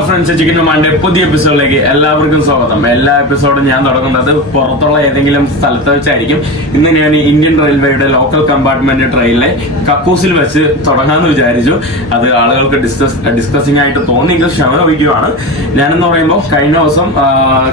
of friends chicken മാന്റെ പുതിയ എപ്പിസോഡിലേക്ക് എല്ലാവർക്കും സ്വാഗതം. എല്ലാ എപ്പിസോഡും ഞാൻ തുടങ്ങുന്നത് പുറത്തുള്ള ഏതെങ്കിലും സ്ഥലത്ത് വെച്ചായിരിക്കും. ഇന്ന് ഞാൻ ഇന്ത്യൻ റെയിൽവേയുടെ ലോക്കൽ കമ്പാർട്ട്മെന്റ് ട്രെയിനിലെ കക്കൂസിൽ വെച്ച് തുടങ്ങാമെന്ന് വിചാരിച്ചു. അത് ആളുകൾക്ക് ഡിസ്കസ് ഡിസ്കസിംഗ് ആയിട്ട് തോന്നിയെങ്കിൽ ക്ഷമ വഹിക്കുവാണ് ഞാനെന്ന് പറയുമ്പോൾ കഴിഞ്ഞ ദിവസം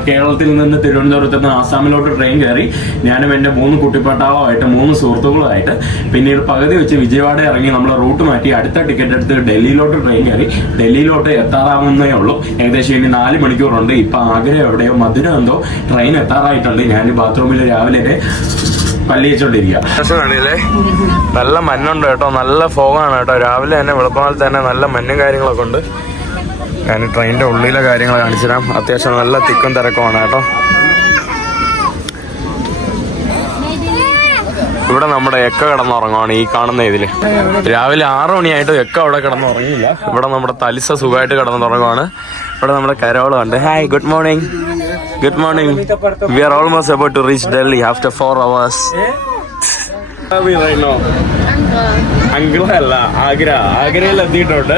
കേരളത്തിൽ നിന്ന് തിരുവനന്തപുരത്ത് നിന്ന് ആസാമിലോട്ട് ട്രെയിൻ കയറി. ഞാനും എന്റെ മൂന്ന് കുട്ടിപ്പട്ടാളമായിട്ട് മൂന്ന് സുഹൃത്തുക്കളുമായിട്ട് പിന്നീട് പകുതി വെച്ച് വിജയവാഡ ഇറങ്ങി നമ്മൾ റൂട്ട് മാറ്റി അടുത്ത ടിക്കറ്റ് എടുത്ത് ഡൽഹിയിലോട്ട് ട്രെയിൻ കയറി. ഡൽഹിയിലോട്ട് എത്താറാവുന്നേ ഉള്ളൂ. ഏകദേശം ഇനി നാല് മണിക്കൂറുണ്ട്. ഇപ്പൊ ആഗ്ര എവിടെയോ മധുരം എന്തോ ട്രെയിൻ എത്താറായിട്ടുണ്ട്. ഞാൻ ബാത്റൂമിൽ രാവിലെ പല്ലിയിച്ചോണ്ടിരിക്കുക നല്ല മഞ്ഞുണ്ട് കേട്ടോ. നല്ല ഫോഗാണ് കേട്ടോ. രാവിലെ തന്നെ വെളുപ്പമാൽ തന്നെ നല്ല മഞ്ഞും കാര്യങ്ങളൊക്കെ ഉണ്ട്. ഞാൻ ട്രെയിനിന്റെ ഉള്ളിലെ കാര്യങ്ങൾ കാണിച്ചു തരാം അത്യാവശ്യം നല്ല തിക്കും തിരക്കുമാണ് കേട്ടോ. ഇവിടെ നമ്മുടെ എക്ക കിടന്നുറങ്ങുവാണ് ഈ കാണുന്ന ഇതിൽ. രാവിലെ ആറു മണിയായിട്ട് എക്ക അവിടെ കിടന്നുറങ്ങിയില്ല. ഇവിടെ നമ്മുടെ തലിസ സുഖമായിട്ട് കിടന്നുറങ്ങുവാണ്. ഇവിടെ നമ്മുടെ കരോളം ഉണ്ട് hi good morning good morning we are almost about to reach Delhi after four hours അല്ല ആഗ്ര. ആഗ്രയിൽ എത്തിയിട്ടുണ്ട്.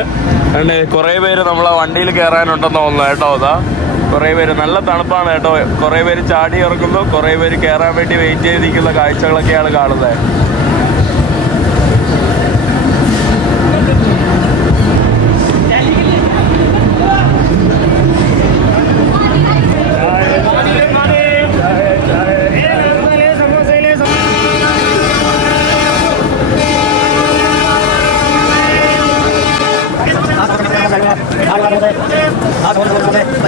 കുറെ പേര് നമ്മളെ വണ്ടിയിൽ കയറാനുണ്ടെന്ന് തോന്നുന്നു കേട്ടോ അതാ. കുറെ പേര് നല്ല തണുപ്പാണ് കേട്ടോ കുറെ പേര് ചാടി ഇറക്കുന്നു കുറെ പേര് കയറാൻ വേണ്ടി വെയിറ്റ് ചെയ്തിരിക്കുന്ന കാഴ്ചകളൊക്കെയാണ് കാണുന്നത് ചായ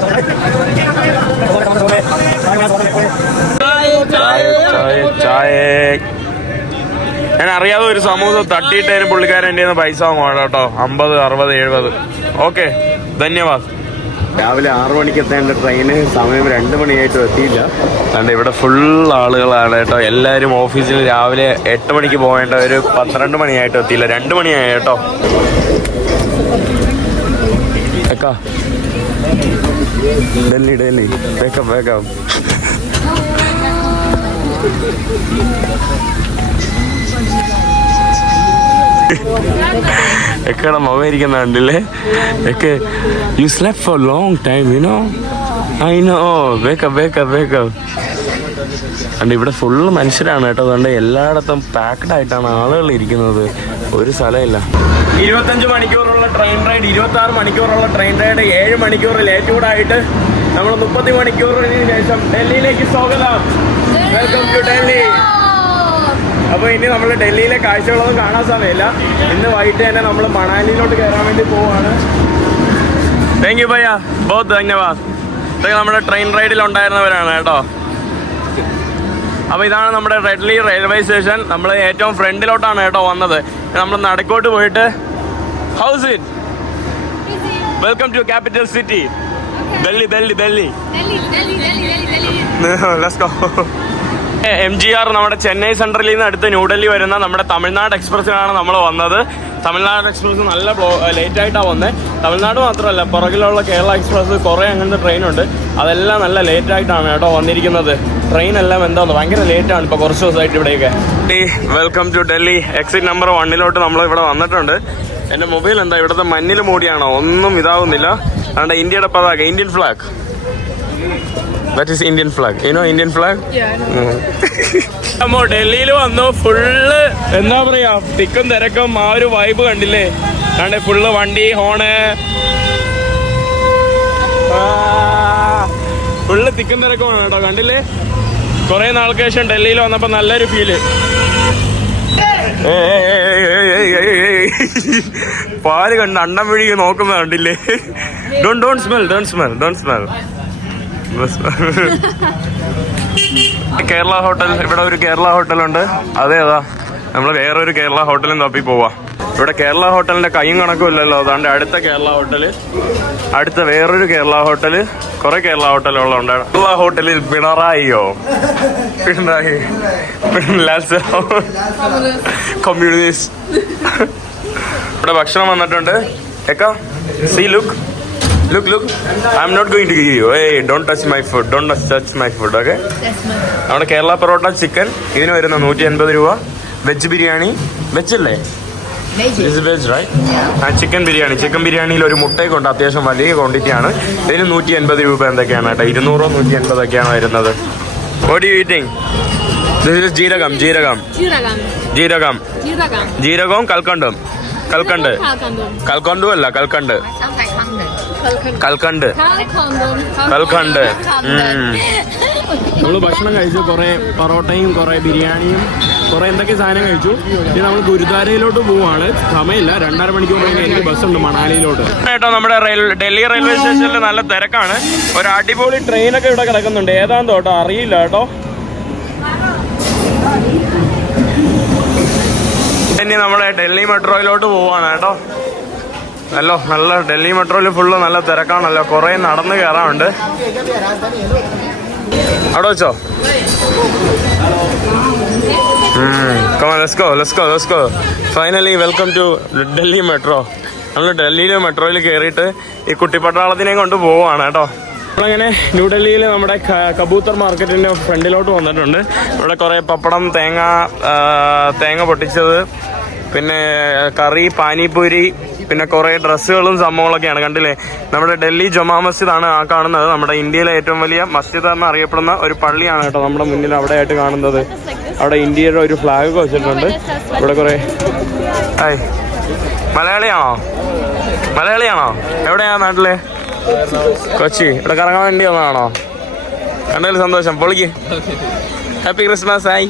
ഞാൻ അറിയാതെ ഒരു സമൂഹം തട്ടിയിട്ടതിന് പുള്ളിക്കാരൻ എന്റെ നിന്ന് പൈസ വാങ്ങുവാണ് കേട്ടോ. അമ്പത് അറുപത് എഴുപത്. ഓക്കെ. ധന്യവാദ്. രാവിലെ ആറു മണിക്ക് എത്തേണ്ട ട്രെയിന് സമയം രണ്ട് മണിയായിട്ടും എത്തിയില്ല. അതുകൊണ്ട് ഇവിടെ ഫുൾ ആളുകളാണ് കേട്ടോ. എല്ലാവരും ഓഫീസിൽ രാവിലെ എട്ട് മണിക്ക് പോകേണ്ട ഒരു പന്ത്രണ്ട് മണിയായിട്ടും എത്തിയില്ല. രണ്ട് മണിയായി കേട്ടോ. അക്കാ. ഡൽഹി ഡൽഹി. വേക്കാം വേക്കാം എക്കടെ മുഖം കണ്ടില്ലേ? എക്കെ you slept for long time you know I know wake up wake up wake up and ഇവിടെ ഫുള്ള് മനുഷ്യരാണ് കേട്ടോ. അതുകൊണ്ട് എല്ലായിടത്തും പാക്ഡ് ആയിട്ടാണ് ആളുകൾ ഇരിക്കുന്നത്. ഒരു സ്ഥലമില്ല. ഇരുപത്തഞ്ച് മണിക്കൂറുള്ള ട്രെയിൻ റൈഡ് ഇരുപത്തി ആറ് മണിക്കൂറുള്ള ട്രെയിൻ റൈഡ് ഏഴ് മണിക്കൂർ ആയിട്ട് നമ്മൾ മുപ്പത്തി മണിക്കൂറിന് ശേഷം ഡൽഹിയിലേക്ക് സ്വാഗതം. വെൽക്കം ടു ഡൽഹി അപ്പോൾ ഇനി നമ്മൾ ഡൽഹിയിലെ കാഴ്ചകളൊന്നും കാണാൻ സമയമില്ല. ഇന്ന് വൈകിട്ട് തന്നെ നമ്മൾ മണാലിയിലോട്ട് കയറാൻ വേണ്ടി പോവാണ്. താങ്ക് യു ഭയ്യ ബോത്ത് ധന്യവാദ്. ഇതൊക്കെ നമ്മുടെ ട്രെയിൻ റൈഡിൽ ഉണ്ടായിരുന്നവരാണ് കേട്ടോ. അപ്പോൾ ഇതാണ് നമ്മുടെ റെഡ്ലി റെയിൽവേ സ്റ്റേഷൻ നമ്മൾ ഏറ്റവും ഫ്രണ്ടിലോട്ടാണ് കേട്ടോ വന്നത്. നമ്മൾ നടക്കോട്ട് പോയിട്ട് how's it welcome to capital city Delhi Delhi Delhi. Let's go M G R നമ്മുടെ ചെന്നൈ സെൻട്രലിൽ നിന്ന് അടുത്ത് ന്യൂഡൽഹി വരുന്ന നമ്മുടെ തമിഴ്നാട് എക്സ്പ്രസ്സിനാണ് നമ്മൾ വന്നത്. തമിഴ്നാട് എക്സ്പ്രസ് നല്ല ലേറ്റ് ആയിട്ടാണ് വന്നത് തമിഴ്നാട് മാത്രമല്ല പുറകിലുള്ള കേരള എക്സ്പ്രസ് കുറേ അങ്ങനത്തെ ട്രെയിനുണ്ട്. അതെല്ലാം നല്ല ലേറ്റ് ആയിട്ടാണ് കേട്ടോ വന്നിരിക്കുന്നത്. ട്രെയിൻ എല്ലാം എന്താന്ന് ഭയങ്കര ലേറ്റ് ആണ് ഇപ്പോൾ കുറച്ച് ദിവസമായിട്ട് ഇവിടെയൊക്കെ. Welcome to Delhi exit number വണ്ണിലോട്ട് നമ്മൾ ഇവിടെ വന്നിട്ടുണ്ട്. എന്റെ മൊബൈൽ എന്താ ഇവിടുത്തെ മഞ്ഞിൽ മൂടിയാണോ? ഒന്നും ഇതാവുന്നില്ല. അതുകൊണ്ട് ഇന്ത്യയുടെ പതാക Indian flag that is Indian flag you know Indian flag നമ്മോ ഡൽഹിയിൽ വന്നു ഫുള്ള് എന്താ പറയാ തിക്കും തിരക്കും ആ ഒരു വൈബ് കണ്ടില്ലേ? കണ്ടേ ഫുള്ള് വണ്ടി ഹോണ് ഫുള്ള് തിക്കും തിരക്കുമാണ് കേട്ടോ കണ്ടില്ലേ? കുറെ നാൾക്ക് ശേഷം ഡൽഹിയിൽ വന്നപ്പോ നല്ലൊരു ഫീൽ പാൽ കണ്ട് അണ്ണം വിഴുകി നോക്കുന്ന കണ്ടില്ലേ? Don't don't smell don't smell don't smell Kerala hotel ഇവിടെ ഒരു കേരള ഹോട്ടൽ ഹോട്ടലുണ്ട് അതേതാ നമ്മൾ ഒരു കേരള ഹോട്ടലും തപ്പി പോവാ. ഇവിടെ കേരള ഹോട്ടലിന്റെ കൈയും കണക്കും ഇല്ലല്ലോ അതാണ്ട് അടുത്ത കേരള ഹോട്ടൽ. അടുത്ത വേറൊരു കേരള ഹോട്ടൽ കുറെ കേരള ഹോട്ടലുകളുണ്ട്. കേരള ഹോട്ടലിൽ പിണറായിയോ? പിണറായി. കമ്മ്യൂണിസ്റ്റ്. ഇവിടെ ഭക്ഷണം വന്നിട്ടുണ്ട്. എക്ക see look. Look look. I'm not going to give you. Hey, don't touch my food. Don't touch my food, okay? നമ്മുടെ കേരള പൊറോട്ട ചിക്കൻ ഇതിന് വരുന്ന നൂറ്റി എൺപത് രൂപ. വെജ് ബിരിയാണി. വെജ് അല്ലേ? Veg right chicken biryani. Chicken ബിരിയാണിയിൽ ഒരു മുട്ടയൊക്കെ ഉണ്ട്. അത്യാവശ്യം വലിയ ക്വാണ്ടിറ്റി ആണ്. ഇതിന് നൂറ്റി എൺപത് രൂപ എന്തൊക്കെയാണ് കേട്ടോ? ഇരുന്നൂറോ നൂറ്റി എൺപതൊക്കെയാണ് വരുന്നത് ഓടി eating this is jeerakam. Jeerakam. Jeerakam. ജീരകം. ജീരകവും കൽക്കണ്ടും. കൽക്കണ്ട്. കൽക്കണ്ടു. അല്ല കൽക്കണ്ട്. കൽക്കണ്ട്. കാൽക്കണ്ടം. കൽക്കണ്ട്. നമ്മൾ ഭക്ഷണം കഴിച്ചു കുറെ പൊറോട്ടയും കുറെ ബിരിയാണിയും കുറെ എന്തൊക്കെ സാധനം കഴിച്ചു. ഇനി നമ്മൾ ഗുരുദ്വാരയിലോട്ട് പോവാണ്. സമയമില്ല. രണ്ടര മണിക്കൂർ കഴിഞ്ഞ് എനിക്ക് ഉണ്ട് മണാലിയിലോട്ട്. കേട്ടോ നമ്മുടെ ഡൽഹി റെയിൽവേ സ്റ്റേഷനിൽ നല്ല തിരക്കാണ്. ഒരു അടിപൊളി ട്രെയിനൊക്കെ ഇവിടെ കിടക്കുന്നുണ്ട്. ഏതാണ്ട് കേട്ടോ അറിയില്ല കേട്ടോ. ഇനി നമ്മളെ ഡൽഹി മെട്രോയിലോട്ട് പോവാണ് കേട്ടോ. അല്ലോ നല്ല ഡൽഹി മെട്രോയിൽ ഫുള്ള് നല്ല തിരക്കാണല്ലോ. കുറേ നടന്ന് കയറാനുണ്ട് അവിടെ വെച്ചോ? Let's go let's go let's go finally welcome to Delhi metro. നമ്മൾ ഡൽഹിയിലെ മെട്രോയിൽ കയറിയിട്ട് ഈ കുട്ടിപ്പട്ടാളത്തിനെ കൊണ്ട് പോവാണ് കേട്ടോ. നമ്മളങ്ങനെ ന്യൂഡൽഹിയിൽ നമ്മുടെ കബൂത്തർ മാർക്കറ്റിന്റെ ഫ്രണ്ടിലോട്ട് വന്നിട്ടുണ്ട്. ഇവിടെ കുറേ പപ്പടം തേങ്ങ തേങ്ങ പൊട്ടിച്ചത് പിന്നെ കറി പാനിപൂരി പിന്നെ കുറേ ഡ്രസ്സുകളും സംഭവങ്ങളൊക്കെയാണ്. കണ്ടില്ലേ? നമ്മുടെ ഡൽഹി ജമാ മസ്ജിദാണ് ആ കാണുന്നത്. നമ്മുടെ ഇന്ത്യയിലെ ഏറ്റവും വലിയ മസ്ജിദ് എന്ന് അറിയപ്പെടുന്ന ഒരു പള്ളിയാണ് കേട്ടോ നമ്മുടെ മുന്നിൽ അവിടെ ആയിട്ട് കാണുന്നത്. അവിടെ ഇന്ത്യയുടെ ഒരു ഫ്ലാഗ് വെച്ചിട്ടുണ്ട്. ഇവിടെ കുറേ ഹായ് മലയാളിയാണോ? മലയാളിയാണോ? എവിടെയാ നാട്ടിൽ? കൊച്ചി. ഇവിടെ കറങ്ങാൻ വേണ്ടി വന്നതാണോ? കണ്ടതിൽ സന്തോഷം. പൊളിക്ക്. ഹാപ്പി ക്രിസ്മസ് ആയി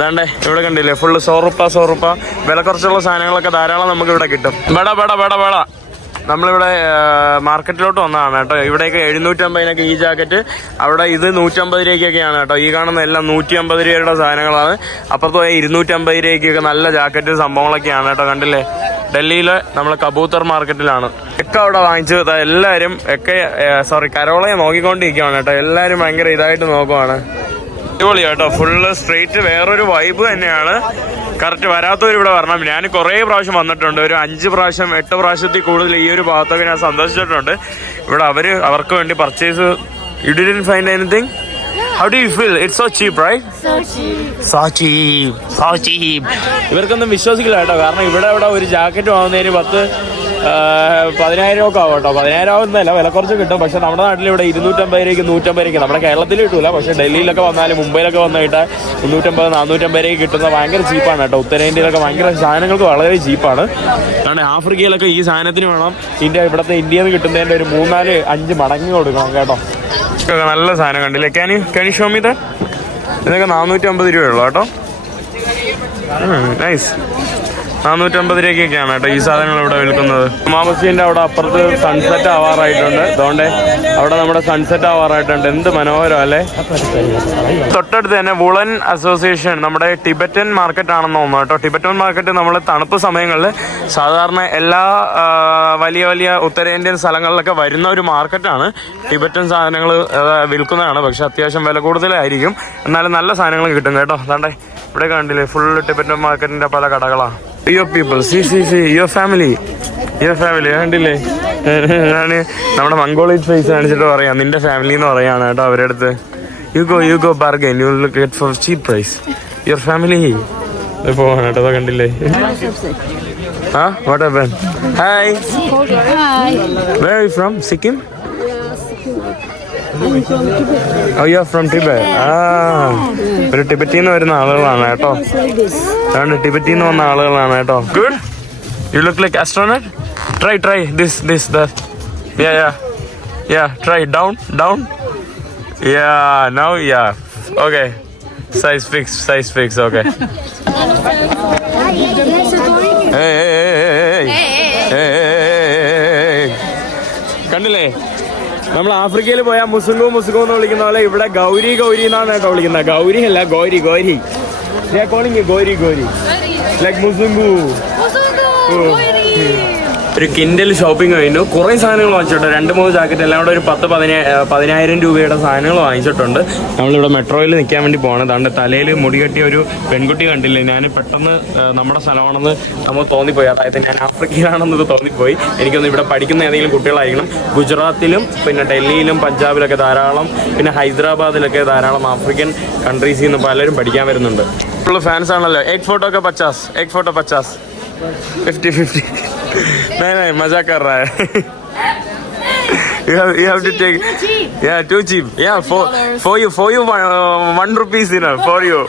വേണ്ടേ ഇവിടെ കണ്ടില്ലേ ഫുള്ള് സോറുപ്പ സോറുപ്പ. വില കുറച്ചുള്ള സാധനങ്ങളൊക്കെ ധാരാളം നമുക്ക് ഇവിടെ കിട്ടും. ബട ബട ബട ബട നമ്മളിവിടെ മാർക്കറ്റിലോട്ട് വന്നതാണ് കേട്ടോ. ഇവിടെയൊക്കെ എഴുന്നൂറ്റമ്പതിനൊക്കെ ഈ ജാക്കറ്റ്. അവിടെ ഇത് നൂറ്റമ്പത് രൂപയ്ക്കൊക്കെയാണ് കേട്ടോ. ഈ കാണുന്ന എല്ലാം നൂറ്റി അമ്പത് രൂപയുടെ സാധനങ്ങളാണ്. അപ്പുറത്ത് പോയ ഇരുന്നൂറ്റമ്പത് രൂപയ്ക്കൊക്കെ നല്ല ജാക്കറ്റ് സംഭവങ്ങളൊക്കെയാണ് കേട്ടോ. കണ്ടില്ലേ? ഡൽഹിയിലെ നമ്മൾ കബൂത്തർ മാർക്കറ്റിലാണ്. ഒക്കെ അവിടെ വാങ്ങിച്ചു. ദാ എല്ലാവരും ഒക്കെ സോറി കരോളയെ നോക്കിക്കൊണ്ടിരിക്കുകയാണ് കേട്ടോ. എല്ലാവരും ഭയങ്കര ഇതായിട്ട് നോക്കുവാണ്. അടിപൊളി കേട്ടോ. ഫുള്ള് സ്ട്രീറ്റ് വേറൊരു വൈബ് തന്നെയാണ്. കറക്റ്റ് വരാത്തവർ ഇവിടെ വരണം. ഞാൻ കുറേ പ്രാവശ്യം വന്നിട്ടുണ്ട്. ഒരു അഞ്ച് പ്രാവശ്യം എട്ട് പ്രാവശ്യത്തിൽ കൂടുതൽ ഈ ഒരു ഭാഗത്തൊക്കെ ഞാൻ സന്ദർശിച്ചിട്ടുണ്ട് ഇവിടെ അവർ അവർക്ക് വേണ്ടി purchase you didn't find anything how do you feel it's so cheap right so cheap so ഇവർക്കൊന്നും വിശ്വസിക്കില്ല കേട്ടോ. കാരണം ഇവിടെ ഇവിടെ ഒരു ജാക്കറ്റ് വാങ്ങുന്നതിന് പത്ത് പതിനായിരം ഒക്കെ ആവും കേട്ടോ. പതിനായിരം ആവുന്നതല്ല വില കുറച്ച് കിട്ടും. പക്ഷെ നമ്മുടെ നാട്ടിൽ ഇവിടെ ഇരുന്നൂറ്റമ്പത് രൂപയ്ക്ക് നൂറ്റമ്പത് രൂപയ്ക്ക് നമ്മുടെ കേരളത്തിൽ കിട്ടൂല. പക്ഷെ ഡൽഹിയിലൊക്കെ വന്നാൽ മുംബൈയിലൊക്കെ വന്നിട്ട് മുന്നൂറ്റമ്പത് നാനൂറ്റമ്പത് രൂപയ്ക്ക് കിട്ടുന്ന ഭയങ്കര ചീപ്പാണ് കേട്ടോ. ഉത്തരേന്ത്യയിലൊക്കെ ഭയങ്കര സാധനങ്ങൾക്ക് വളരെ ചീപ്പാണ്. കാരണം ആഫ്രിക്കയിലൊക്കെ ഈ സാധനത്തിന് വേണം. ഇന്ത്യ ഇവിടുത്തെ ഇന്ത്യയിൽ നിന്ന് കിട്ടുന്നതിന്റെ ഒരു മൂന്നാൽ അഞ്ച് മടങ്ങ് കൊടുക്കണം കേട്ടോ. നല്ല സാധനം കണ്ടില്ലേ? Can can show me the ഇതൊക്കെ നാനൂറ്റി അമ്പത് രൂപയുള്ളൂ കേട്ടോ. നൈസ് നാനൂറ്റമ്പത് രൂപയ്ക്കൊക്കെയാണ് കേട്ടോ ഈ സാധനങ്ങൾ ഇവിടെ വിൽക്കുന്നത്. മാമസിന്റെ അവിടെ അപ്പുറത്ത് സൺസെറ്റ് ആവാറായിട്ടുണ്ട്. അതുകൊണ്ട് അവിടെ നമ്മുടെ സൺസെറ്റ് ആവാറായിട്ടുണ്ട്. എന്ത് മനോഹരം അല്ലേ? തൊട്ടടുത്ത് തന്നെ വുളൻ അസോസിയേഷൻ നമ്മുടെ ടിബറ്റൻ മാർക്കറ്റ് ആണെന്ന് തോന്നുന്നു കേട്ടോ. ടിബറ്റൻ മാർക്കറ്റ് നമ്മൾ തണുപ്പ് സമയങ്ങളിൽ സാധാരണ എല്ലാ വലിയ വലിയ ഉത്തരേന്ത്യൻ സ്ഥലങ്ങളിലൊക്കെ വരുന്ന ഒരു മാർക്കറ്റാണ് ടിബറ്റൻ സാധനങ്ങൾ വിൽക്കുന്നതാണ്. പക്ഷെ അത്യാവശ്യം വില കൂടുതലായിരിക്കും. എന്നാലും നല്ല സാധനങ്ങൾ കിട്ടും കേട്ടോ. അതാണ്ടേ ഇവിടെ കണ്ടില്ലേ ഫുൾ ടിബറ്റൻ മാർക്കറ്റിന്റെ പല കടകളാണ് your people see see see your family your family കണ്ടില്ലേ? ഞാൻ നമ്മുടെ മംഗോളിയൻ ഫേസ് കാണിച്ചിട്ട് പറയാം. നിന്റെ ഫാമിലി എന്ന് പറയാണ് കേട്ടോ അവരുടെ അടുത്ത്. You go you go bargain you look get for cheap price your family പോവാണ് കേട്ടോ. അതാ കണ്ടില്ലേ? ആ what happen hi where from Sikkim oh you are from Tibet ആ ഒരു ടിബറ്റിൽ നിന്ന് വരുന്ന ആളുകളാണ് കേട്ടോ അതുകൊണ്ട് ടിബറ്റിൽ നിന്ന് വന്ന ആളുകളാണ് കേട്ടോ good you look like astronaut try try this this the ya ya ya try down down ya now ya okay size fix size fix okay കണ്ടില്ലേ നമ്മൾ ആഫ്രിക്കയിൽ പോയാൽ മുസുങ്കു മുസുങ്കു എന്ന് വിളിക്കുന്ന പോലെ ഇവിടെ ഗൗരി ഗൗരി എന്നാണ് കേട്ടോ വിളിക്കുന്നത്. ഗൗരി അല്ല ഗോരി ഗോരി. കോളിങ് ഗോരി ഗോരി. ലൈക് മുസുങ്കു ഒരു കിൻഡൽ ഷോപ്പിംഗ് കഴിഞ്ഞു. കുറേ സാധനങ്ങൾ വാങ്ങിച്ചിട്ടുണ്ട്. രണ്ട് മൂന്ന് ജാക്കറ്റ് എല്ലാം കൂടെ ഒരു പത്ത് പതിനാ പതിനായിരം രൂപയുടെ സാധനങ്ങൾ വാങ്ങിച്ചിട്ടുണ്ട്. നമ്മളിവിടെ മെട്രോയിൽ നിൽക്കാൻ വേണ്ടി പോകണം അതുകൊണ്ട് തലയിൽ മുടി കെട്ടിയ ഒരു പെൺകുട്ടി കണ്ടില്ലേ? ഞാൻ പെട്ടെന്ന് നമ്മുടെ സ്ഥലമാണെന്ന് നമുക്ക് തോന്നിപ്പോയി. അതായത് ഞാൻ ആഫ്രിക്കയിലാണെന്നത് തോന്നിപ്പോയി. എനിക്കൊന്ന് ഇവിടെ പഠിക്കുന്ന ഏതെങ്കിലും കുട്ടികളായിരിക്കണം. ഗുജറാത്തിലും പിന്നെ ഡൽഹിയിലും പഞ്ചാബിലൊക്കെ ധാരാളം പിന്നെ ഹൈദരാബാദിലൊക്കെ ധാരാളം ആഫ്രിക്കൻ കൺട്രീസിൽ നിന്ന് പലരും പഠിക്കാൻ വരുന്നുണ്ട്. ഫുള്ള് ഫാൻസ് ആണല്ലോ. എഗ് ഫോട്ടോ ഒക്കെ പച്ചാസ്. എഗ് ഫോട്ടോ പച്ചാസ്. ഫിഫ്റ്റി ഫിഫ്റ്റി नहीं नहीं मजा कर रहा है you have you have to take yeah too cheap yeah for for you for you one, uh, one rupees enough for you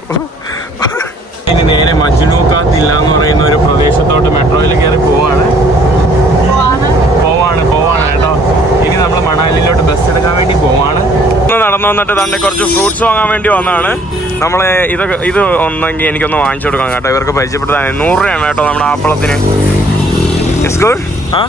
ഇനി നേരെ മജ്നൂക്കാത്തില്ല എന്ന് പറയുന്ന ഒരു പ്രദേശത്തോട്ട് മെട്രോയിൽ കയറി പോവാണ് പോവാണ് പോവാണ് കേട്ടോ ഇനി നമ്മൾ മണാലിയിലോട്ട് ബസ് എടുക്കാൻ വേണ്ടി പോവാണ് ഇന്ന് നടന്നു വന്നിട്ട് തന്റെ കുറച്ച് ഫ്രൂട്ട്സ് വാങ്ങാൻ വേണ്ടി വന്നതാണ് നമ്മളെ ഇത് ഇത് ഒന്നെങ്കിൽ എനിക്കൊന്ന് വാങ്ങിച്ചു കൊടുക്കണം കേട്ടോ ഇവർക്ക് പരിചയപ്പെടുത്താൻ നൂറ് രൂപയാണ് കേട്ടോ നമ്മുടെ ആപ്പളത്തിന് ഇറ്റ്സ് ഗുഡ് ആ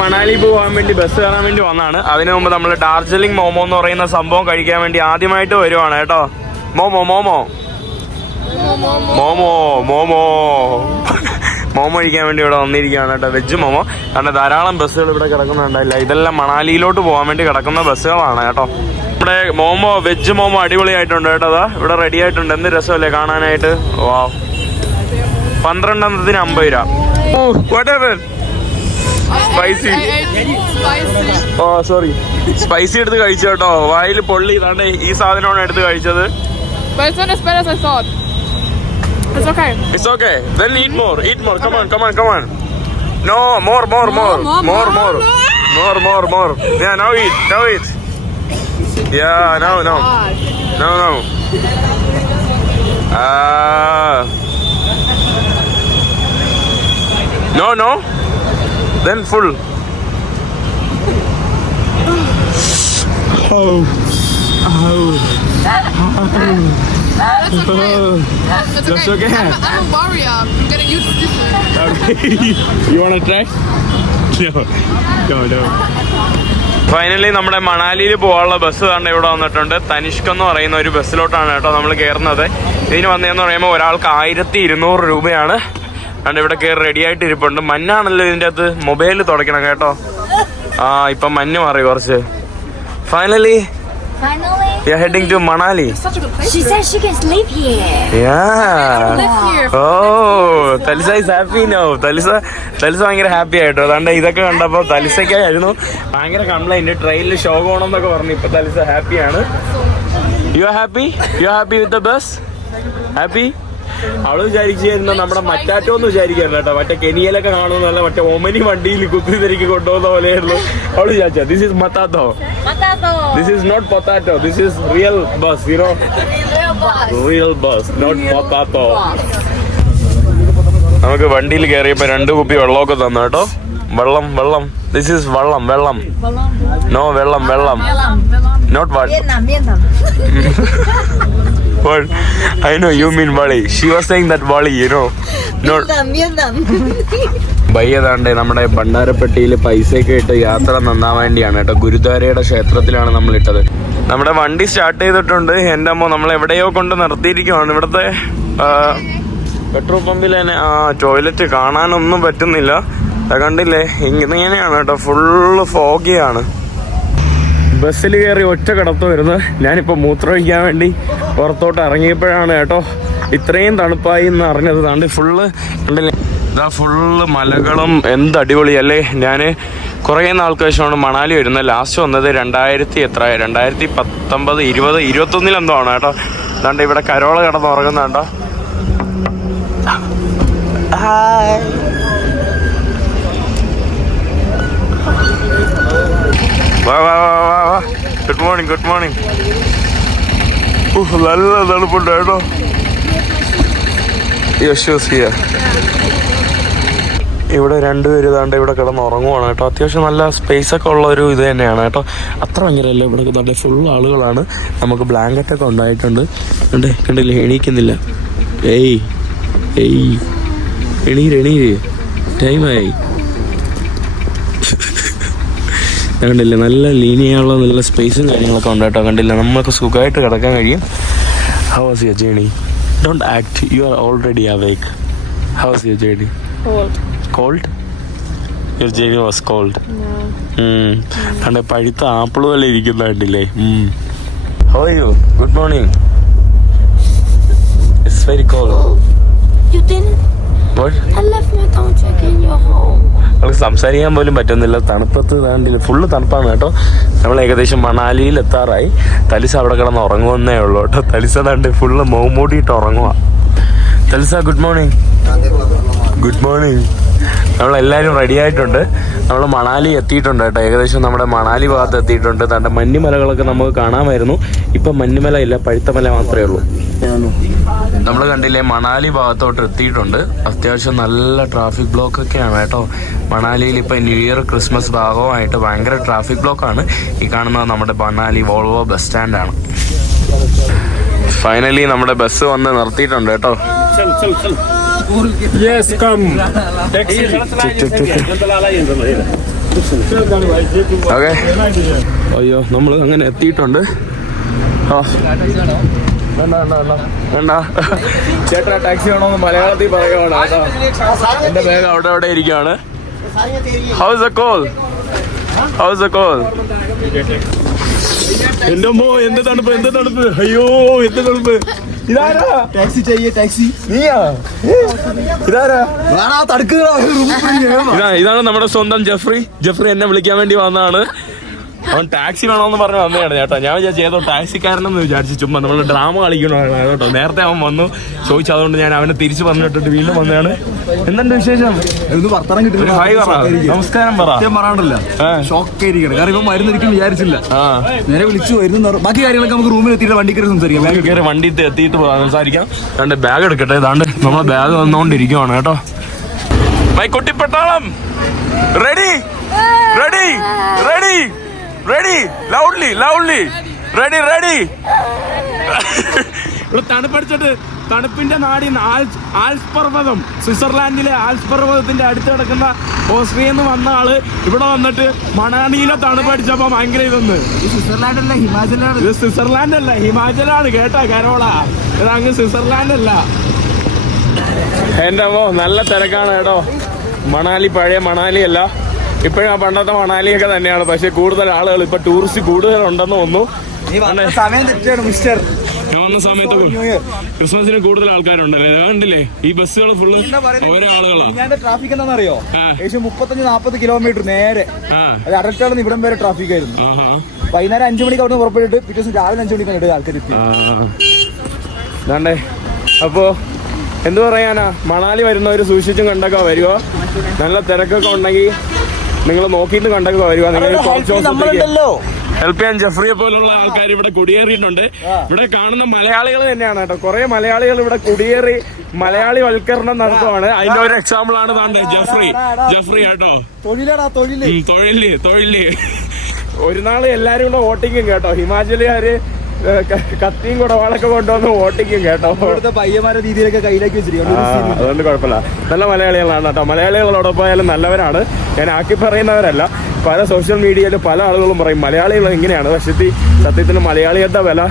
മണാലി പോവാൻ വേണ്ടി ബസ് കയറാൻ വേണ്ടി വന്നാണ്. അതിനു മുമ്പ് നമ്മൾ ഡാർജിലിംഗ് മോമോ എന്ന് പറയുന്ന സംഭവം കഴിക്കാൻ വേണ്ടി ആദ്യമായിട്ട് വരുവാണ് കേട്ടോ. മോമോ മോമോ. മോമോ മോമോ. മോമോ കഴിക്കാൻ വേണ്ടി ഇവിടെ വന്നിരിക്കുകയാണ് കേട്ടോ. വെജ് മോമോ. കാരണം ധാരാളം ബസ്സുകൾ ഇവിടെ കിടക്കുന്നുണ്ടല്ല. ഇതെല്ലാം മണാലിയിലോട്ട് പോകാൻ വേണ്ടി കിടക്കുന്ന ബസ്സുകളാണ് കേട്ടോ. ഇവിടെ മോമോ വെജ് മോമോ അടിപൊളിയായിട്ടുണ്ട് കേട്ടോ. അതാ ഇവിടെ റെഡി ആയിട്ടുണ്ട്. എന്ത് രസമല്ലേ കാണാനായിട്ട്? വാ പന്ത്രണ്ടെണ്ണത്തിന് അമ്പത് രൂപ. ഓ. Spicy. ഓ സോറി സ്പൈസി എടുത്ത് കഴിച്ചു കേട്ടോ. വായിൽ പൊള്ളി. ഇതാണ്ട് ഈ സാധനമാണ് എടുത്ത് കഴിച്ചത്. It's okay. It's okay. Then eat more. Eat more. Come okay. on, come on, come on. No, more, more, more. More, more. More, more, more. more, more, more. Yeah, now eat. Now eat. Yeah, no, no. No, no. Ah. Uh, no, no. Then full. Oh. Oh. oh. That's okay. That's okay. That's okay. I'm, I'm a warrior. I'm getting used to this. Okay. you wanna try? No. No, no. Finally നമ്മുടെ മണാലിയിൽ പോകാനുള്ള bus തന്നെ ഇവിടെ വന്നിട്ടുണ്ട് തനിഷ്ക് എന്ന് പറയുന്ന ഒരു ബസ്സിലോട്ടാണ് കേട്ടോ നമ്മൾ കയറുന്നത് ഇതിന് വന്നതെന്ന് പറയുമ്പോൾ ഒരാൾക്ക് ആയിരത്തി ഇരുന്നൂറ് രൂപയാണ് അതുകൊണ്ട് ഇവിടെ കയറി റെഡി ആയിട്ട് ഇരിപ്പുണ്ട് മഞ്ഞാണല്ലോ ഇതിന്റെ അകത്ത് മൊബൈൽ തുടയ്ക്കണം കേട്ടോ ആ ഇപ്പം മഞ്ഞ് മാറി കുറച്ച് finally Such a good place. she said she can sleep here. Yeah. Live here. Oh Talisa is happy no Talisa Talisa ഭയങ്കര ഹാപ്പി ആയിട്ടോ? അതാണ്ട് ഇതൊക്കെ കണ്ടപ്പോ തലിസയ്ക്കായിരുന്നു. ഭയങ്കര കംപ്ലൈന്റ് ട്രെയിനിൽ ഷോ പോകണം എന്നൊക്കെ പറഞ്ഞു. ഇപ്പൊ തലിസ ഹാപ്പിയാണ് you are happy you are happy with the bus happy അവൾ വിചാരിച്ചിരുന്ന നമ്മുടെ മറ്റാറ്റോ എന്ന് വിചാരിക്കായിരുന്നു കേട്ടോ. മറ്റേ കെനിയലൊക്കെ കാണുന്നല്ല മറ്റേ ഒമനി വണ്ടിയിൽ കുത്തി തിരിക്കി കൊണ്ടുപോകുന്ന പോലെയായിരുന്നു. അവൾ വിചാരിച്ചോ this is potato. This is not potato. This is real bus you know real bus not potato നമുക്ക് വണ്ടിയിൽ കയറിയപ്പോ രണ്ട് കുപ്പി വെള്ളമൊക്കെ തന്നു കേട്ടോ. വെള്ളം വെള്ളം. ദിസ് ഈസ് വെള്ളം വെള്ളം. നോ വെള്ളം വെള്ളം. Not what Vietnam, I know you mean mean She was saying that that you know. Not... Vietnam, Vietnam. നമ്മുടെ ഭണ്ഡാരപ്പെട്ടിയിൽ പൈസയൊക്കെ ഇട്ട് യാത്ര നന്നാൻ വേണ്ടിയാണ് കേട്ടോ. ഗുരുദ്വാരയുടെ ക്ഷേത്രത്തിലാണ് നമ്മൾ ഇട്ടത്. നമ്മുടെ വണ്ടി സ്റ്റാർട്ട് ചെയ്തിട്ടുണ്ട്. എന്റെ അമ്മ നമ്മൾ എവിടെയോ കൊണ്ട് നിർത്തിയിരിക്കുവാണ്. ഇവിടുത്തെ പെട്രോൾ പമ്പിൽ തന്നെ ആ ടോയ്ലറ്റ് കാണാനൊന്നും പറ്റുന്നില്ല. കണ്ടില്ലേ? ഇങ്ങനെയാണ് കേട്ടോ. ഫുള്ള് ഫോഗിയാണ് ബസ്സിൽ കയറി ഒറ്റ കിടത്ത് വരുന്നത് ഞാനിപ്പോൾ മൂത്രമൊഴിക്കാൻ വേണ്ടി പുറത്തോട്ട് ഇറങ്ങിയപ്പോഴാണ് കേട്ടോ ഇത്രയും തണുപ്പായി എന്ന് അറിഞ്ഞത്. താണ്ട് ഫുള്ള് ഇതാ ഫുള്ള് മലകളും എന്ത് അടിപൊളിയല്ലേ ഞാൻ കുറേ നാൾക്ക് ശേഷമാണ് മണാലി വരുന്നത് ലാസ്റ്റ് വന്നത് രണ്ടായിരത്തി എത്ര? രണ്ടായിരത്തി പത്തൊമ്പത് ഇരുപത് ഇരുപത്തൊന്നിലെന്തോ ആണ് കേട്ടോ. അതാണ്ട് ഇവിടെ കരോള കിടന്ന് ഉറങ്ങുന്ന കേട്ടോ വാ വാ വാ വാ വാ. ഗുഡ് മോർണിംഗ് ഗുഡ് മോർണിംഗ് നല്ല തണുപ്പുണ്ട് കേട്ടോ. യശോസ് ഹിയർ ഇവിടെ രണ്ടുപേര് ഇതാണ്ട് ഇവിടെ കിടന്ന് ഉറങ്ങുവാണ് കേട്ടോ. അത്യാവശ്യം നല്ല സ്പേസ് ഒക്കെ ഉള്ള ഒരു ഇത് തന്നെയാണ് കേട്ടോ. അത്ര ഭയങ്കരമല്ല ഇവിടെ നല്ല ഫുൾ ആളുകളാണ്. നമുക്ക് ബ്ലാങ്കറ്റ് ഒക്കെ ഉണ്ടായിട്ടുണ്ട്. കണ്ടേ കണ്ടില്ലേ എണീക്കുന്നില്ല. ഏയ് ഏയ് എണീര് എണീര്. ടൈമായി കണ്ടില്ല നല്ല ലീനിയുള്ള നല്ല സ്പേസും കാര്യങ്ങളൊക്കെ ഉണ്ട് കേട്ടോ. കണ്ടില്ല നമുക്ക് സുഖമായിട്ട് കിടക്കാൻ കഴിയും. How was your journey don't act you are already awake how was your journey cold your journey was cold കണ്ടേ പഴുത്ത ആപ്പിൾ പോലെ ഇരിക്കുന്ന കണ്ടില്ലേ? How you good morning it's very cold You didn't? What? I left my check in your home. അവൾക്ക് സംസാരിക്കാൻ പോലും പറ്റുന്നില്ല. തണുപ്പത്ത് താണ്ടില്ല ഫുള്ള് തണുപ്പാണ് കേട്ടോ. നമ്മൾ ഏകദേശം മണാലിയിൽ എത്താറായി. തലിസ അവിടെ കിടന്ന് ഉറങ്ങുന്നേ ഉള്ളൂ കേട്ടോ. തലിസ താണ്ട് ഫുള്ള് മൗമൂടിയിട്ട് ഉറങ്ങുക Talisa good morning good morning നമ്മളെല്ലാവരും റെഡി ആയിട്ടുണ്ട്. നമ്മൾ മണാലി എത്തിയിട്ടുണ്ട് കേട്ടോ. ഏകദേശം നമ്മുടെ മണാലി ഭാഗത്ത് എത്തിയിട്ടുണ്ട്. തന്റെ മഞ്ഞുമലകളൊക്കെ നമുക്ക് കാണാമായിരുന്നു. ഇപ്പം മഞ്ഞുമല ഇല്ല പഴുത്തമല മാത്രമേ ഉള്ളൂ. നമ്മൾ കണ്ടില്ലേ മണാലി ഭാഗത്തോട്ട് എത്തിയിട്ടുണ്ട്. അത്യാവശ്യം നല്ല ട്രാഫിക് ബ്ലോക്ക് ഒക്കെയാണ് കേട്ടോ. മണാലിയിൽ ഇപ്പം ന്യൂ ഇയർ ക്രിസ്മസ് ഭാഗമായിട്ട് ഭയങ്കര ട്രാഫിക് ബ്ലോക്കാണ് ഈ കാണുന്നത് നമ്മുടെ മണാലി വോൾവോ ബസ് സ്റ്റാൻഡാണ് ഫൈനലി നമ്മുടെ ബസ് വന്ന് നിർത്തിയിട്ടുണ്ട് കേട്ടോ. Yes, come. Taxi. ഓക്കെ അയ്യോ നമ്മൾ അങ്ങനെ എത്തിയിട്ടുണ്ട്. ആ. വേണ്ട വേണ്ട വേണ്ട വേണ്ട ചേട്ടാ ടാക്സി വേണോന്ന് മലയാളത്തിൽ പറയുവാണ്. കേട്ടോ എന്റെ ബാഗ് അവിടെ അവിടെ ഇരിക്കുകയാണ് house a call house a call എന്റെ അമ്മോ എന്ത് തണുപ്പ് എന്ത് തണുപ്പ്? അയ്യോ എന്ത് തണുപ്പ്? ടാക്സി ടാക്സി ഇതാണ് നമ്മുടെ സ്വന്തം ജെഫ്രി. ജെഫ്രി എന്നെ വിളിക്കാൻ വേണ്ടി വന്നതാണ്. അവൻ ടാക്സി വേണമെന്ന് പറഞ്ഞു വന്നതാണ് ചേട്ടാ. ഞാൻ വിചാരിച്ചു ഏതോ ടാക്സിക്കാരനെന്ന് വിചാരിച്ചു. ചുമ്മാ നമ്മൾ ഡ്രാമ കളിക്കണമാണ് കേട്ടോ. നേരത്തെ അവൻ വന്നു. ചോദിച്ചു അതുകൊണ്ട് ഞാൻ അവനെ തിരിച്ചു പറഞ്ഞിട്ടിട്ട് വീണ്ടും വന്നതാണ്. എന്തുണ്ട് വിശേഷം? കിട്ടില്ല ഹായ് പറ. നമസ്കാരം പറ. സത്യം പറയാണ്ടല്ല കാരണം ഇപ്പൊ മരുന്നിരിക്കും വിചാരിച്ചില്ല. നേരെ വിളിച്ചു വരുന്ന ബാക്കി കാര്യങ്ങളൊക്കെ നമുക്ക് റൂമിൽ എത്തിയിട്ട് വണ്ടി കയറി സംസാരിക്കാം. കയറി വണ്ടി എത്തിയിട്ട് സംസാരിക്കാം. രണ്ട് ബാഗ് എടുക്കട്ടെ. ഏതാണ്ട് നമ്മളെ ബാഗ് വന്നുകൊണ്ടിരിക്കുവാണ് കേട്ടോ. My കുട്ടിപ്പട്ടാളം. Ready ready ready ready loudly loudly ready ready ഇവിടെ തണുപ്പടിച്ചിട്ട് തണുപ്പിന്റെ നാടി ആൽസ് ആൽസ് പർവതം സ്വിറ്റ്സർലാൻഡിലെ ആൽസ് പർവതത്തിന്റെ അടുത്ത് കിടക്കുന്ന ഓസ്ട്രിയയിൽ നിന്ന് വന്ന ആൾ ഇവിടെ വന്നിട്ട് മണാലിയിലെ തണുപ്പടിച്ചപ്പോ ഭയങ്കര ഇതൊന്ന്. സ്വിറ്റ്സർലാൻഡ് അല്ല ഹിമാചലാണ്. ഇത് സ്വിറ്റ്സർലാൻഡ് അല്ല ഹിമാചലാണ് കേട്ടോ കരോള ഇത് അങ്ങ് സ്വിറ്റ്സർലാൻഡ് അല്ല എന്റെ അമ്മോ നല്ല തിരക്കാണ് കേട്ടോ. മണാലി പഴയ മണാലി അല്ല. ഇപ്പോഴും ആ പണ്ടത്തെ മണാലിയൊക്കെ തന്നെയാണ്. പക്ഷെ കൂടുതൽ ആളുകൾ ഇപ്പൊ ടൂറിസ്റ്റ് കൂടുതൽ ഉണ്ടെന്ന് തോന്നുന്നു വന്ന സമയത്ത് ക്രിസ്മസിന് കൂടുതൽ ആൾക്കാരുണ്ടല്ലേ? കണ്ടില്ലേ? ഈ ബസ്സുകൾ ഫുള്ള് ഓരോ ആളുകളാണ് ട്രാഫിക് എന്താണെന്നറിയോ? ഏകദേശം മുപ്പത്തഞ്ച് നാപ്പത് കിലോമീറ്റർ നേരെ. അത് ഇവിടം വരെ ട്രാഫിക് ആയിരുന്നു. വൈകുന്നേരം അഞ്ചു മണിക്ക് അവിടെ പുറപ്പെട്ടിട്ട് പിറ്റേ ദിവസം രാവിലെ അഞ്ചു മണിക്കാണ് ഇവിടെ ആൾക്കാർ ആ. അപ്പോ എന്തു പറയാനാ? മണാലി വരുന്നവര് സൂക്ഷിച്ചും കണ്ടൊക്കെ വരുവോ? നല്ല തിരക്കൊക്കെ ഉണ്ടെങ്കിൽ നിങ്ങൾ നോക്കിയിട്ട് കണ്ടൊക്കെ വരിക. നിങ്ങൾ കുറച്ച് ദിവസത്തേക്ക് ഹെൽപ്പ് ചെയ്യാൻ ജഫ്രിയെ പോലുള്ള ആൾക്കാർ ഇവിടെ കുടിയേറിയിട്ടുണ്ട്. ഇവിടെ കാണുന്ന മലയാളികൾ തന്നെയാണ് കേട്ടോ. കുറെ മലയാളികൾ ഇവിടെ കുടിയേറി മലയാളി വൽക്കരണം നടത്തുവാണ്. അതിന്റെ ഒരു എക്സാമ്പിൾ ആണ് താണ്ടെ ജഫ്രി. ജഫ്രി കേട്ടോ. തൊഴിലേ. തൊഴിൽ തൊഴിൽ തൊഴിൽ. ഒരു നാൾ എല്ലാരും കൂടെ വോട്ടിങ്ങും കേട്ടോ. ഹിമാചലുകാര് കത്തിയും കുടവാളൊക്കെ കൊണ്ടുവന്ന് ഓട്ടിക്കും കേട്ടോ. പയ്യന്മാരുടെ രീതിയിലൊക്കെ കയ്യിലേക്ക് വെച്ചിരിക്കും. അതുകൊണ്ട് കുഴപ്പമില്ല. നല്ല മലയാളികളാണ് കേട്ടോ. മലയാളികളോട് പോയാലും നല്ലവരാണ്. ഞാൻ ആക്കി പറയുന്നവരല്ല. പല സോഷ്യൽ മീഡിയയിൽ പല ആളുകളും പറയും മലയാളികൾ ഇങ്ങനെയാണ്. പക്ഷേ സത്യത്തിന് മലയാളികളുടെ വില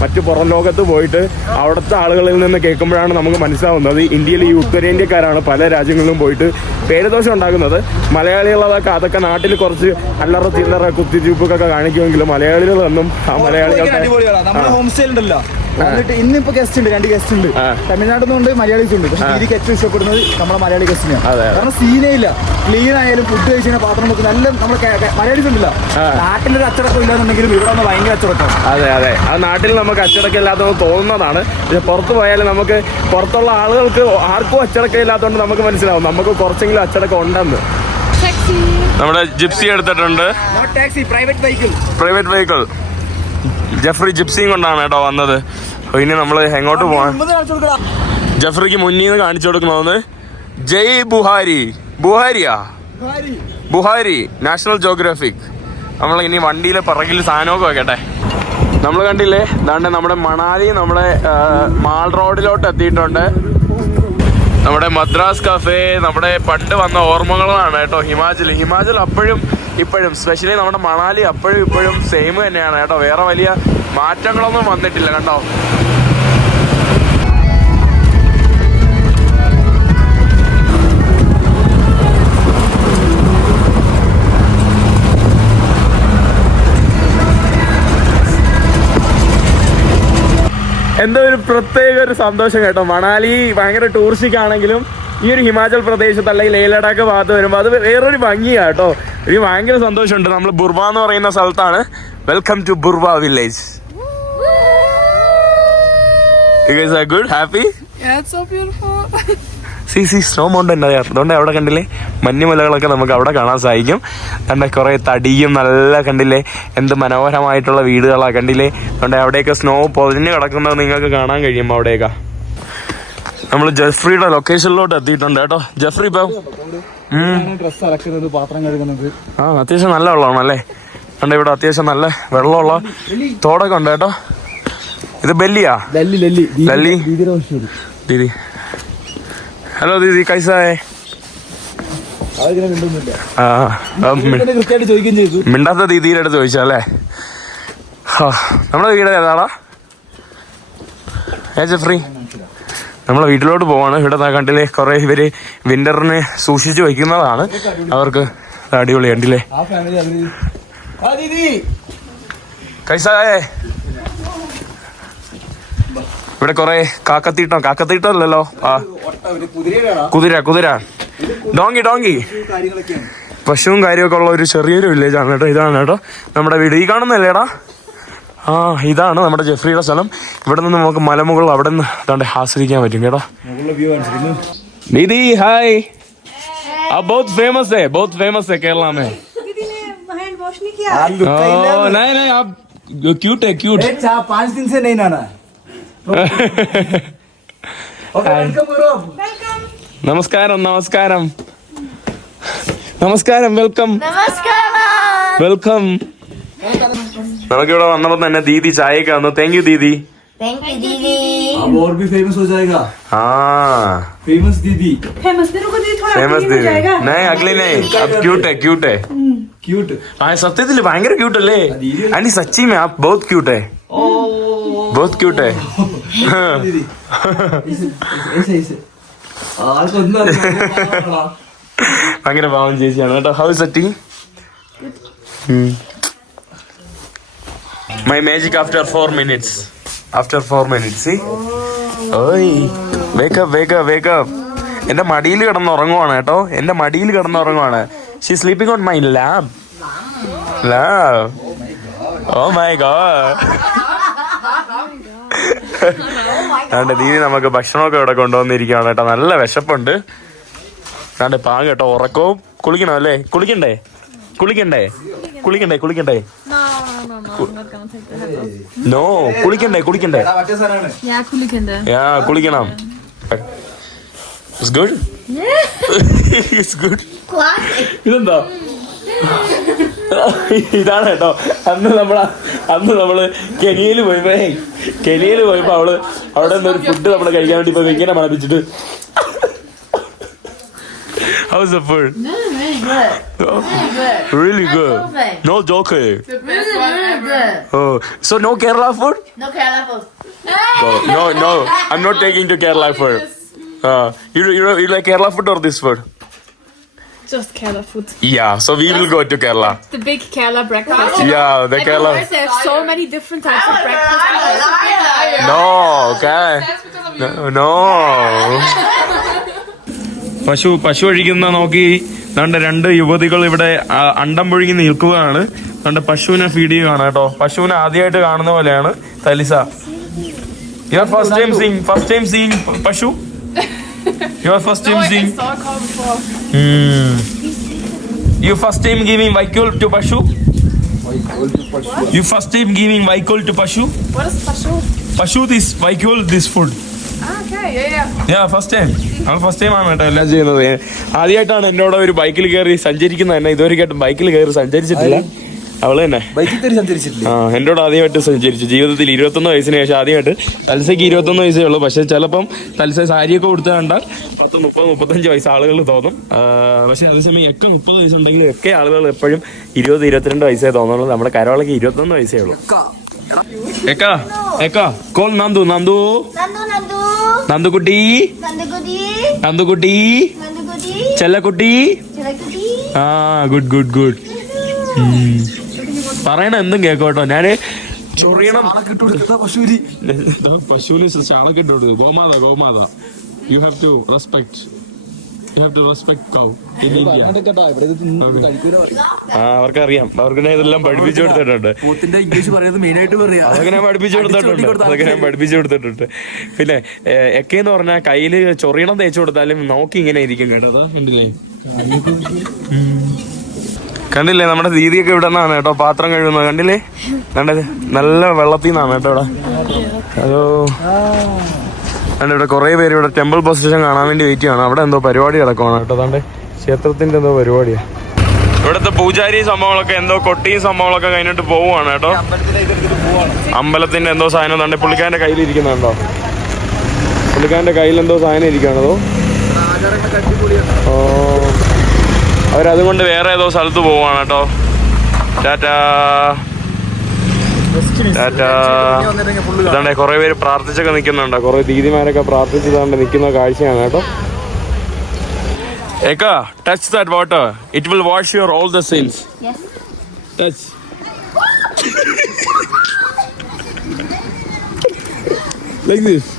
മറ്റു പുറം ലോകത്ത് പോയിട്ട് അവിടുത്തെ ആളുകളിൽ നിന്ന് കേൾക്കുമ്പോഴാണ് നമുക്ക് മനസ്സിലാവുന്നത്. ഇന്ത്യയിൽ ഈ ഉത്തരേന്ത്യക്കാരാണ് പല രാജ്യങ്ങളിലും പോയിട്ട് പേരുദോഷം ഉണ്ടാക്കുന്നത്. മലയാളികളതൊക്കെ അതൊക്കെ നാട്ടിൽ കുറച്ച് അല്ലറ ചില്ലറ കുത്തിച്ചൂപ്പൊക്കെ കാണിക്കുമെങ്കിലും മലയാളികളൊന്നും ആ മലയാളികൾ ഹോം സ്റ്റേ ഉണ്ടല്ലോ. എന്നിട്ട് ഇന്നിപ്പോ ഗസ്റ്റ് ഉണ്ട് രണ്ട് ഗസ്റ്റ് ഉണ്ട്. തമിഴ്നാട് തമിഴ്നാട്ടിൽ നിന്നുണ്ട് മലയാളീസ് ഉണ്ട്. പക്ഷെ ഇതിക്ക് ഏറ്റവും ഇഷ്ടപ്പെടുന്നത് നമ്മുടെ മലയാളി ഗസ്റ്റിനെയാണ്. കാരണം സീനേ ഇല്ല. ക്ലീൻ ആയാലും ഫുഡ് കഴിച്ചാൽ പാത്രം നോക്കി നല്ല നമ്മൾ മലയാളീസ് ഉണ്ടല്ലോ. നാട്ടിലൊരു അച്ചടക്കം ഇല്ലാന്നുണ്ടെങ്കിലും ഇവിടെ വന്ന് ഭയങ്കര അച്ചടക്കം. അതെ അതെ. ആ നാട്ടിൽ നമുക്ക് അച്ചടക്കം ഇല്ലാത്തതെന്ന് തോന്നുന്നതാണ്. പക്ഷെ പുറത്ത് പോയാലും നമുക്ക് പുറത്തുള്ള ആളുകൾക്ക് ആർക്കും അച്ചടക്കം ഇല്ലാത്തതുകൊണ്ട് നമുക്ക് മനസ്സിലാവും. നമുക്ക് കുറച്ചെങ്കിലും അച്ചടക്കം ഉണ്ടെന്ന്. നമ്മുടെ ജിപ്സി എടുത്തിട്ടുണ്ട്. Private vehicle private vehicle Jeffrey ജിപ്സിയും കൊണ്ടാണ് കേട്ടോ വന്നത്. ഇനി നമ്മൾ എങ്ങോട്ട് പോവാൻ ജഫ്രിക്ക് മുന്നിൽ നിന്ന് കാണിച്ചു കൊടുക്കണമെന്ന് ജയ് ബുഹാരി. ബുഹാരിയാ? ബുഹാരി. National geographic. നമ്മൾ ഇനി വണ്ടിയിലെ പിറകിൽ സാധനമൊക്കെ വെക്കട്ടെ. നമ്മൾ കണ്ടില്ലേ? ദാണ്ട് നമ്മുടെ മണാലി നമ്മുടെ മാൾ റോഡിലോട്ട് എത്തിയിട്ടുണ്ട്. നമ്മുടെ മദ്രാസ് കഫേ നമ്മുടെ പണ്ട് വന്ന ഓർമ്മകളാണ് കേട്ടോ ഹിമാചൽ. ഹിമാചൽ അപ്പോഴും ഇപ്പോഴും സ്പെഷ്യലി നമ്മുടെ മണാലി അപ്പോഴും ഇപ്പോഴും സെയിം തന്നെയാണ് കേട്ടോ. വേറെ വലിയ മാറ്റങ്ങളൊന്നും വന്നിട്ടില്ല കേട്ടോ എന്തോ ഒരു പ്രത്യേക ഒരു സന്തോഷം കേട്ടോ. മണാലി ഭയങ്കര ടൂറിസ്റ്റിക് ആണെങ്കിലും ഈ ഒരു ഹിമാചൽ പ്രദേശത്ത് അല്ലെങ്കിൽ ലേ ലഡാക്ക് ഭാഗത്ത് വരുമ്പോൾ അത് വേറൊരു ഭംഗിയാണ് കേട്ടോ. എനിക്ക് ഭയങ്കര സന്തോഷമുണ്ട്. നമ്മൾ ബുർബ എന്ന് പറയുന്ന സ്ഥലത്താണ്. Welcome to Burba village Yeah, it's so beautiful. See see snow mountain അതുകൊണ്ട് അവിടെ കണ്ടില്ലേ മഞ്ഞുമലകളൊക്കെ നമുക്ക് അവിടെ കാണാൻ സാധിക്കും. കണ്ട കുറേ തടിയും നല്ല കണ്ടില്ലേ എന്ത് മനോഹരമായിട്ടുള്ള വീടുകളാണ് കണ്ടില്ലേ. അതുകൊണ്ട് അവിടെയൊക്കെ സ്നോ പൊതിഞ്ഞ് കിടക്കുന്നത് നിങ്ങൾക്ക് കാണാൻ കഴിയും അവിടെയൊക്കെ. നമ്മൾ ജെഫ്രിയുടെ ലൊക്കേഷനിലോട്ട് എത്തിയിട്ടുണ്ട് കേട്ടോ. ജെഫ്രി ഇപ്പൊ ഡ്രസ് അലക്കുന്നത് പാത്രം കഴുകുന്നത് ആ അത്യാവശ്യം നല്ല വെള്ളമാണ് അല്ലേ കണ്ട ഇവിടെ അത്യാവശ്യം നല്ല വെള്ളമുള്ള തോടൊക്കെ ഉണ്ട് കേട്ടോ. ഇത് ബെല്ലിയാ? ലല്ലി ദീദി ഹലോ ദീദി കൈസായേ മിണ്ടാത്ത ദീദിയുടെ അടുത്ത് ചോദിച്ചല്ലേ നമ്മുടെ വീട് ഏതാടാ? ഏ ജെഫ്രി? നമ്മളെ വീട്ടിലോട്ട് പോവാണ്. ഇവിടെ കണ്ടില്ലേ കുറെ ഇവർ വിന്ററിനെ സൂക്ഷിച്ചു വെക്കുന്നതാണ് അവർക്ക് അടിപൊളി കണ്ടില്ലേ? ദീദി. കൈസായേ. ഇവിടെ കുറെ കാക്കത്തീട്ടം കാക്കത്തീട്ടം അല്ലല്ലോ ആ. കുതിര കുതിര. Donkey donkey. പശുവും കാര്യമൊക്കെ ഉള്ള ഒരു ചെറിയൊരു വില്ലേജ് ആണ് കേട്ടോ. ഇതാണ് കേട്ടോ നമ്മുടെ വീട്. ഈ കാണുന്നല്ലേടാ ആ ഇതാണ് നമ്മുടെ ജെഫ്രിയുടെ സ്ഥലം ഇവിടെ നിന്ന് നമുക്ക് മലമുകൾ അവിടെ നിന്ന് ദാണ്ടെ ആസ്വദിക്കാൻ പറ്റും കേട്ടോ മുകളിലെ വ്യൂ കാണിച്ചിരുന്നു दीदी हाय आप बहुत फेमस है बहुत फेमस है केरला में ആ look ओ, नहीं नहीं आप क्यूट है क्यूट ए, चार पाँच दिन से नहीं नहाना ओके वेलकम ब्रो നമസ്കാരം നമസ്കാരം നമസ്കാരം വെൽക്കം Namaskaram. വെൽക്കം നമുക്കിവിടെ വന്നപ്പോ തന്നെ ദീദി ചായയൊക്കെ വന്നു thank you Didi Thank you, Didi. अब और भी फेमस हो जाएगा ആ फेमस दीदी फेमस तेरे को दी थोड़ा ഫേമസ് अगली में ദീദി जाएगा नहीं अगली नहीं अब क्यूट है क्यूट है क्यूट ആ സത്യത്തിൽ ഭയങ്കര ക്യൂട്ട് അല്ലേ ആന്റി സച്ചി में आप बहुत क्यूट है ओ बहुत क्यूट है दीदी ऐसे ऐसे ऐसे ആൾക്ക് ഒന്നും അറിയില്ല ഭയങ്കര പാവം ചേച്ചിയാണ് കേട്ടോ how സറ്റി my magic after four minutes after four minutes ഓയ്. Wake up wake up wake up എന്റെ മടിയിൽ കിടന്നുറങ്ങുവാണ് കേട്ടോ. എന്റെ മടിയിൽ കിടന്നുറങ്ങുവാണ്. She sleeping on my lap lap oh my god അതുകൊണ്ട് ദീദി നമുക്ക് ഭക്ഷണമൊക്കെ ഇവിടെ കൊണ്ടുവന്നിരിക്കുകയാണ് കേട്ടോ. നല്ല വിശപ്പുണ്ട്. അതാണ്ട് പാങ്ങ കേട്ടോ ഉറക്കവും കുളിക്കണം അല്ലേ? കുളിക്കണ്ടേ? കുളിക്കണ്ടേ? കുളിക്കണ്ടേ? കുളിക്കണ്ടേ? നോ കുളിക്കണ്ടേ കുളിക്കണ്ടേ? യാ കുളിക്കണം. ഇറ്റ്സ് ഗുഡ് ഇറ്റ്സ് ഗുഡ് ഇതെന്താ? ഇതാണ് കേട്ടോ. അന്ന് നമ്മൾ അന്ന് നമ്മൾ കെനിയയിൽ പോയപ്പോ കെനിയയിൽ പോയപ്പോ അവൾ അവിടെ നിന്ന് ഒരു ഫുഡ് നമ്മൾ കഴിക്കാൻ വേണ്ടി പോയി ഇങ്ങനെ മണപ്പിച്ചിട്ട്. How's the food? Really good. Really good. Perfect. No joke. Really, really good. Oh, so no Kerala food? No Kerala food. Oh, no, no. I'm not taking to Kerala food. Uh, you, you, you like Kerala food or this food? Just Kerala food. Yeah, so we will go to Kerala. The big Kerala breakfast. Yeah, the Kerala. They have so many different types of breakfast. No, okay. No, no. പശു പശു ഒഴിക്കുന്ന നോക്കി രണ്ട് രണ്ട് യുവതികൾ ഇവിടെ അണ്ടം പൊഴുകി നിൽക്കുകയാണ്. അതുകൊണ്ട് പശുവിനെ ഫീഡ് ചെയ്യുകയാണ് കേട്ടോ. പശുവിനെ ആദ്യമായിട്ട് കാണുന്ന പോലെയാണ് Talisa. You are first time seeing first time seeing pashu. You are first time seeing you first time giving vaikkol to pashu? You first time giving vaikkol to pashu? What is pashu? Pashu this vaikkol this food Okay, yeah, yeah. Yeah first time നമ്മൾ first time ആണ് കേട്ടോ എല്ലാം ചെയ്യുന്നത്. ആദ്യമായിട്ടാണ് എന്നോട് ഒരു ബൈക്കിൽ കയറി സഞ്ചരിക്കുന്നത് തന്നെ. ഇതുവരെയായിട്ടും ബൈക്കിൽ കയറി സഞ്ചരിച്ചിട്ടില്ല. അവൾ തന്നെ. ബൈക്കിൽ കയറി സഞ്ചരിച്ചിട്ടില്ലേ? ആ എന്നോട് ആദ്യമായിട്ട് സഞ്ചരിച്ചു. ജീവിതത്തിൽ ഇരുപത്തൊന്ന് വയസ്സിന് ശേഷം ആദ്യമായിട്ട് തൽസയ്ക്ക് ഇരുപത്തൊന്ന് വയസ്സേ ഉള്ളൂ. പക്ഷെ ചിലപ്പം തൽസ സാരിയൊക്കെ കൊടുത്ത് കണ്ടാൽ പത്ത് മുപ്പത് മുപ്പത്തഞ്ച് വയസ്സ് ആളുകൾ തോന്നും. പക്ഷെ അതേസമയം ഒക്കെ മുപ്പത് വയസ്സുണ്ടെങ്കിൽ ഒക്കെ ആളുകൾ എപ്പോഴും ഇരുപത് ഇരുപത്തിരണ്ട് വയസ്സേ തോന്നുള്ളൂ. നമ്മുടെ കരോളക്ക് ഇരുപത്തൊന്ന് വയസ്സേ ഉള്ളൂ. എക്കാ. എക്കാ കോൾ നന്ദു നന്ദു. നന്ദുകുട്ടി. നന്ദുകുട്ടി. ചെല്ലക്കുട്ടി. ആ ഗുഡ് ഗുഡ് ഗുഡ് പറയണ എന്തും കേക്കോട്ടോ ഞാൻ ചൊറിയണം. പശുവിന്. ചാണക്കിട്ട് കൊടുക്കുക Gomata Gomata. You have to respect ആ അവർക്കറിയാം. അവർക്ക് ഞാൻ ഇതെല്ലാം പഠിപ്പിച്ചു കൊടുത്തിട്ടുണ്ട്. പോത്തിന്റെ ഇംഗ്ലീഷ് പറയുന്നത് മെയിൻ ആയിട്ട് പറയാ. അതൊക്കെ ഞാൻ പഠിപ്പിച്ചു കൊടുത്തിട്ടുണ്ട്. അതൊക്കെ ഞാൻ പഠിപ്പിച്ചു കൊടുത്തിട്ടുണ്ട്. പിന്നെ എക്കെ എന്ന് പറഞ്ഞാൽ കയ്യിൽ ചൊറിയണം തേച്ചു കൊടുത്താലും നോക്കി ഇങ്ങനെ ഇരിക്കും കേട്ടോ. കണ്ടില്ലേ? കണ്ടില്ലേ? നമ്മുടെ ദീദിയൊക്കെ ഇവിടെ നിന്നാണ് കേട്ടോ പാത്രം കഴുകുന്നത്. കണ്ടില്ലേ? കണ്ടത് നല്ല വെള്ളത്തിൽ നിന്നാണ് കേട്ടോ ഇവിടെ. ഹലോ. കണ്ട ഇവിടെ കുറേ പേര് ഇവിടെ ടെമ്പിൾ പൊസിഷൻ കാണാൻ വേണ്ടി വെയിറ്റ് ചെയ്യണം അവിടെ എന്തോ പരിപാടി കിടക്കുവാണ് കേട്ടോ. അതാണ്ട് ക്ഷേത്രത്തിന്റെ എന്തോ പരിപാടിയാണ് ഇവിടുത്തെ പൂജാരി സംഭവങ്ങളൊക്കെ എന്തോ കൊട്ടിയും സംഭവങ്ങളൊക്കെ കഴിഞ്ഞിട്ട് പോവുകയാണ് കേട്ടോ. അമ്പലത്തിന്റെ എന്തോ സാധനം തന്നെ പുള്ളിക്കാരന്റെ കയ്യിൽ ഇരിക്കുന്നുണ്ടോ പുള്ളിക്കാരന്റെ കയ്യിൽ എന്തോ സാധനം ഇരിക്കുകയാണതോ ഓ. അവരതുകൊണ്ട് വേറെ ഏതോ സ്ഥലത്ത് പോവാണ് കേട്ടോ. ടാറ്റാ. ഇതാണ്ട് കുറെ പേര് പ്രാർത്ഥിച്ചൊക്കെ നിൽക്കുന്നുണ്ടോ. കുറെ ദീദിമാരൊക്കെ പ്രാർത്ഥിച്ചതാണ്ട് നിൽക്കുന്ന കാഴ്ചയാണ് കേട്ടോ. Ekka touch that water it will wash your all the sins. Touch like this.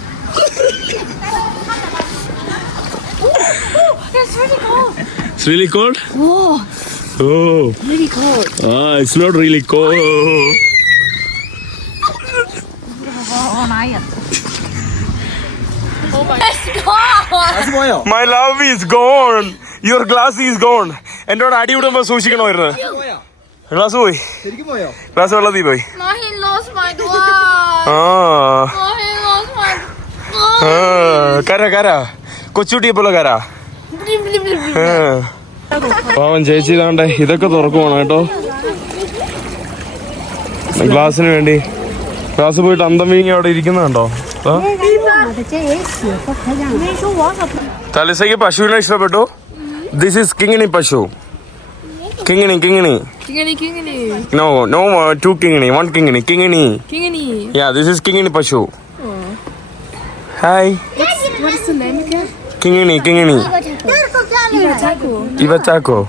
It's really cold. it's really cold? Oh, oh. Really cold. ah it's not really cold. Oh love Oh my. Your glass is പോയോ എന്റെ കൂടെ അടി വിടുമ്പോ സൂക്ഷിക്കണമായിരുന്നു പോയോ? Glass പോയി. ശരിക്കും പോയോ? Glass വെള്ളത്തിൽ പോയി. No, he lost my glass. ആ. No, lost my. ആ, കര കര. കൊച്ചുകുട്ടിയെ പോലെ കര. ആ. പാവൻ ചേച്ചി ഇതാണ്ടേ ഇതൊക്കെ തുറക്കുവാണ് കേട്ടോ. ഗ്ലാസിന് വേണ്ടി. ഗ്ലാസ് പോയിട്ട് അന്തം വീങ്ങി അവിടെ ഇരിക്കുന്നുണ്ടോ തലസയ്ക്ക് പശുവിനെ ഇഷ്ടപ്പെട്ടു? ദിസ് ഈസ് കിങ്ങിണി പശു. Kingini Kingini. No no two Kingini one Kingini Kingini. Yeah this is Kingini പശു. ഹായ്? കിങ്ങിണി കിങ്ങിണി. ഇവ ചാക്കോ?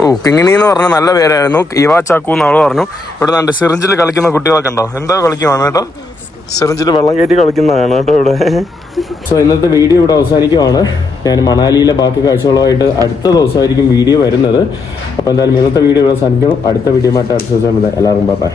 ഓ കിങ്ങിണി എന്ന് പറഞ്ഞ നല്ല പേരായിരുന്നു. ഇവാ ചാക്കു എന്ന് അവൾ പറഞ്ഞു. ഇവിടെ നല്ല സിറിഞ്ചിൽ കളിക്കുന്ന കുട്ടികളൊക്കെ ഉണ്ടോ? എന്താ കളിക്കുവാണ് കേട്ടോ. സിറിഞ്ചിൽ വെള്ളം കയറ്റി കളിക്കുന്നതാണ് കേട്ടോ ഇവിടെ. സോ ഇന്നത്തെ വീഡിയോ ഇവിടെ അവസാനിക്കുവാണ്. ഞാൻ മണാലിയിലെ ബാക്കി കാഴ്ചകളുമായിട്ട് അടുത്ത ദിവസമായിരിക്കും വീഡിയോ വരുന്നത്. അപ്പോൾ എന്തായാലും ഇന്നത്തെ വീഡിയോ ഇവിടെ അവസാനിക്കുന്നു. അടുത്ത വീഡിയോ ആയിട്ട് അടുത്ത ദിവസം എല്ലാവർക്കും ബൈ